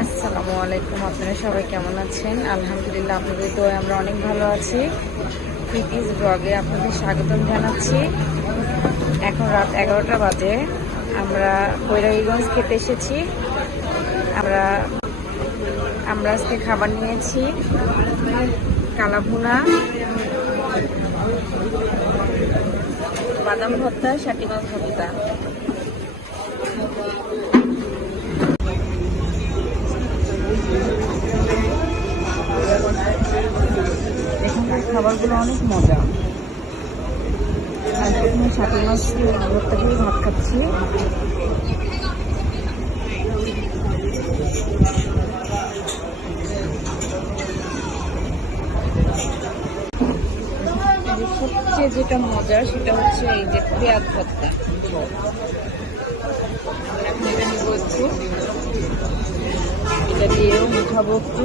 আসসালামু আলাইকুম। আপনারা সবাই কেমন আছেন? আলহামদুলিল্লাহ, আপনাদের দোয়ায় আমরা অনেক ভালো আছি। প্রীতিস ব্লগে আপনাদের স্বাগতম জানাচ্ছি। এখন রাত 11টা বাজে। আমরা বৈরাগীগঞ্জ খেতে এসেছি। আমরা আমরা আজকে খাবার নিয়েছি কালাভুনা, বাদাম ভর্তা, শাটি মাছ ভর্তা। এখানকার খাবারগুলো অনেক মজা। আর প্রথমে শাটি মাছ ভর্তা দিয়ে ভাত খাচ্ছি। সবচেয়ে যেটা মজা সেটা হচ্ছে এই যে পেঁয়াজ ভর্তা। এখন এটা নিব একটু, এটা দিয়েও খাবো একটু।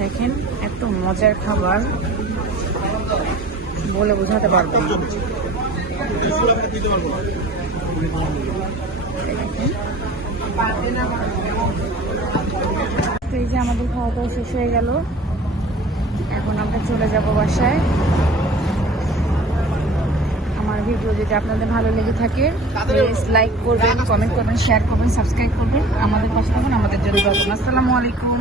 দেখেন, এত মজার খাবার বলে বোঝাতে পারবো না। এই যে আমাদের খাওয়া দাওয়া শেষ হয়ে গেল। এখন আমরা চলে যাব বাসায়। আমার ভিডিও যদি আপনাদের ভালো লেগে থাকে প্লিজ লাইক করবেন, কমেন্ট করবেন, শেয়ার করবেন, সাবস্ক্রাইব করবেন। আমাদের পাশে থাকুন, আমাদের জন্য দোয়া করুন। আসসালামু আলাইকুম।